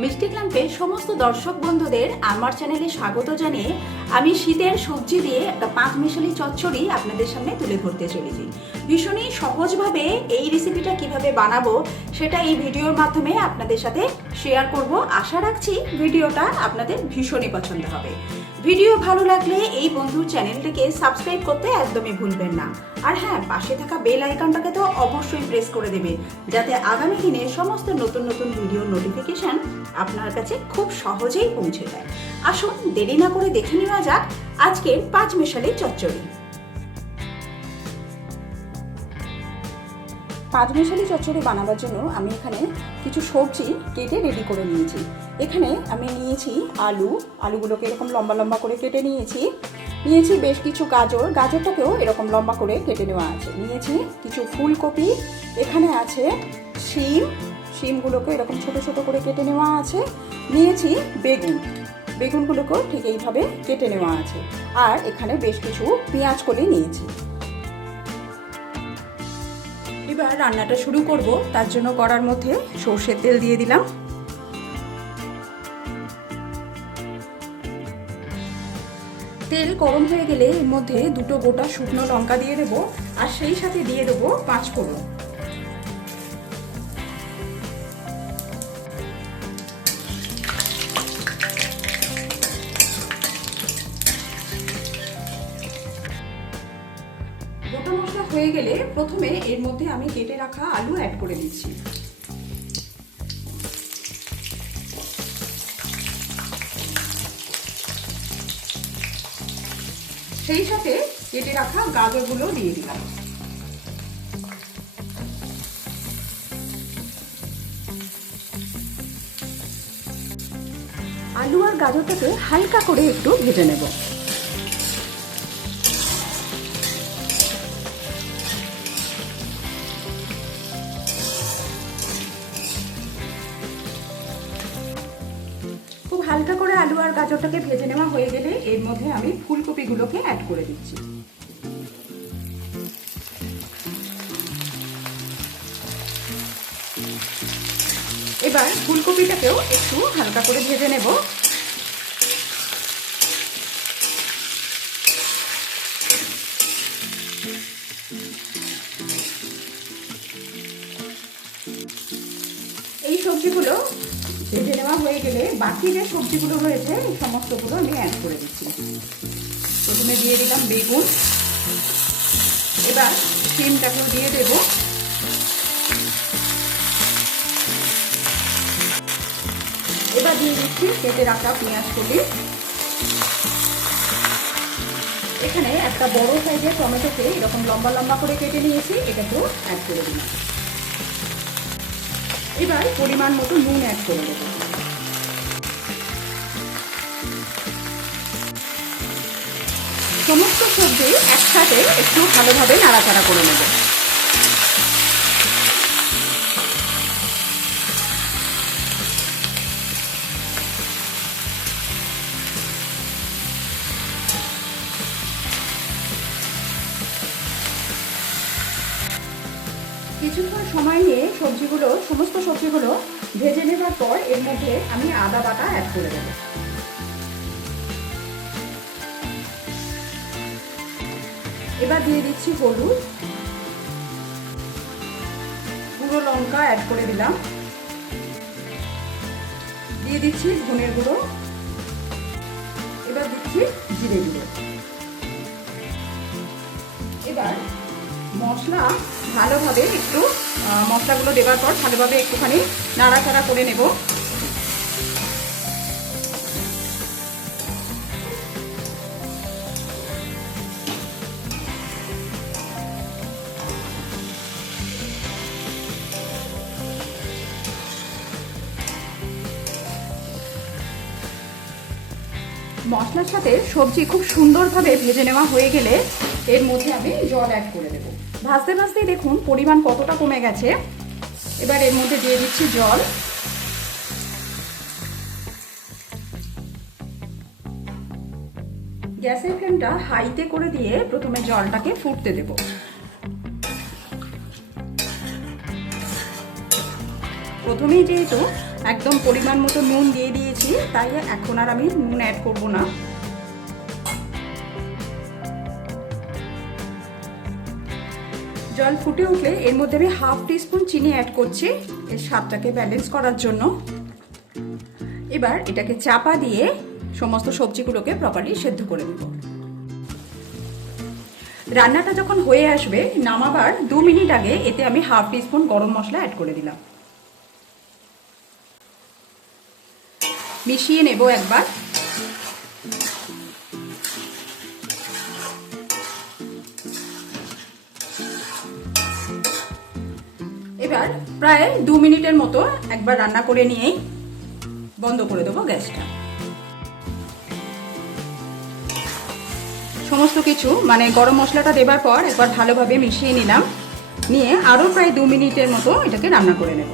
মিষ্টি ক্লাম্পের সমস্ত দর্শক বন্ধুদের আমার চ্যানেলে স্বাগত জানিয়ে আমি শীতের সবজি দিয়ে একটা পাঁচমিশালি চচ্চড়ি আপনাদের সামনে তুলে ধরতে চলেছি। ভীষণই সহজভাবে এই রেসিপিটা কিভাবে বানাবো সেটা এই ভিডিওর মাধ্যমে আপনাদের সাথে শেয়ার করব। আশা রাখছি ভিডিওটা আপনাদের ভীষণই পছন্দ হবে। ভিডিও ভালো লাগলে এই বন্ধুর চ্যানেলটিকে সাবস্ক্রাইব করতে একদমই ভুলবেন না। আর হ্যাঁ, পাশে থাকা বেল আইকনটাকে তো অবশ্যই প্রেস করে দেবেন, যাতে আগামী দিনে সমস্ত নতুন নতুন ভিডিওর নোটিফিকেশন আপনার কাছে খুব সহজেই পৌঁছে যায়। আসুন দেরি না করে দেখে নেওয়া যাক আজকের পাঁচমিশালি চচ্চড়ি। পাঁচমিশালি চচ্চড়ি বানাবার জন্য আমি এখানে কিছু সবজি কেটে রেডি করে নিয়েছি। এখানে আমি নিয়েছি আলুগুলোকে এরকম লম্বা লম্বা করে কেটে নিয়েছি বেশ কিছু গাজরটাকেও এরকম লম্বা করে কেটে নেওয়া আছে। নিয়েছি কিছু ফুলকপি, এখানে আছে শিমগুলোকে এরকম ছোট ছোট করে কেটে নেওয়া আছে। নিয়েছি বেগুনগুলোকেও ঠিক এইভাবে কেটে নেওয়া আছে। আর এখানে বেশ কিছু পেঁয়াজ কলি নিয়েছি। এবার রান্নাটা শুরু করব। তার জন্য কড়ার মধ্যে সর্ষের তেল দিয়ে দিলাম। তেল গরম হয়ে গেলে এর মধ্যে দুটো গোটা শুকনো লঙ্কা দিয়ে দেবো, আর সেই সাথে দিয়ে দেবো 5 ফোড়ন। গোটা মশলা হয়ে গেলে প্রথমে এর মধ্যে আমি কেটে রাখা আলু অ্যাড করে দিচ্ছি। সেই সাথে কেটে রাখা গাজরগুলো দিয়ে দিলাম। আলু আর গাজরটাকে হালকা করে একটু ভেজে নেব। খুব হালকা করে আলু আর গাজরটাকে ভেজে নেওয়া হয়ে গেলে এর মধ্যে আমি ফুলকপিগুলোকে অ্যাড করে দিচ্ছি। এবার ফুলকপিটাকেও একটু হালকা করে ভেজে নেব। এই সবজিগুলো ভেজে নেওয়া হয়ে গেলে বাকি যে সবজিগুলো রয়েছে এই সমস্তগুলো আমি অ্যাড করে দিচ্ছি। প্রথমে দিয়ে দিলাম বেগুন, এবার শিমটাকেও দিয়ে দেব। এবার দিয়ে দিচ্ছি কেটে রাখা পেঁয়াজ কলি। এখানে একটা বড় সাইজের টমেটোকে এরকম লম্বা লম্বা করে কেটে নিয়েছি, এটাকেও অ্যাড করে দিলাম। এবার পরিমাণ মতো নুন অ্যাড করে দেব। সমস্ত সবজি একসাথে একটু ভালোভাবে নাড়াচাড়া করে নেব। কিছুক্ষণ সময় নিয়ে সমস্ত সবজিগুলো ভেজে নেবার পর এর মধ্যে আমি আদা বাটা অ্যাড করে দেব। এবার দিয়ে দিচ্ছি হলুদ, গুঁড়ো লঙ্কা অ্যাড করে দিলাম। দিয়ে দিচ্ছি ধনের গুঁড়ো, এবার দিচ্ছি জিরে গুঁড়ো। এবার মশলা ভালোভাবে মশলাগুলো দেওয়ার পর ভালোভাবে একটুখানি নাড়াচাড়া করে নেব। মশলার সাথে সবজি খুব সুন্দরভাবে ভেজে নেওয়া হয়ে গেলে এর মধ্যে আমি জল অ্যাড করে দেব। ভাজতে ভাজতেই দেখুন পরিমাণ কতটা কমে গেছে। এবার এর মধ্যে দিয়ে দিচ্ছি জল। গ্যাসের ফ্লেমটা হাইতে করে দিয়ে প্রথমে জলটাকে ফুটতে দেব। প্রথমেই যেহেতু একদম পরিমাণ মতো নুন দিয়ে দিয়েছি, তাই এখন আর আমি নুন অ্যাড করব না। জল ফুটে উঠলে এর মধ্যে আমি হাফ টিস্পুন চিনি অ্যাড করছি এর স্বাদটাকে ব্যালেন্স করার জন্য। এবার এটাকে চাপা দিয়ে সমস্ত সবজিগুলোকে প্রপারলি সেদ্ধ করে নেব। রান্নাটা যখন হয়ে আসবে নামাবার 2 মিনিট আগে এতে আমি হাফ টিস্পুন গরম মশলা অ্যাড করে দিলাম। মিশিয়ে নেব একবার। এবার প্রায় 2 মিনিটের মতো একবার রান্না করে নিয়েই বন্ধ করে দেবো গ্যাসটা। সমস্ত কিছু মানে গরম মশলাটা দেবার পর একবার ভালোভাবে মিশিয়ে নিলাম, নিয়ে আরও প্রায় 2 মিনিটের মতো এটাকে রান্না করে নেব।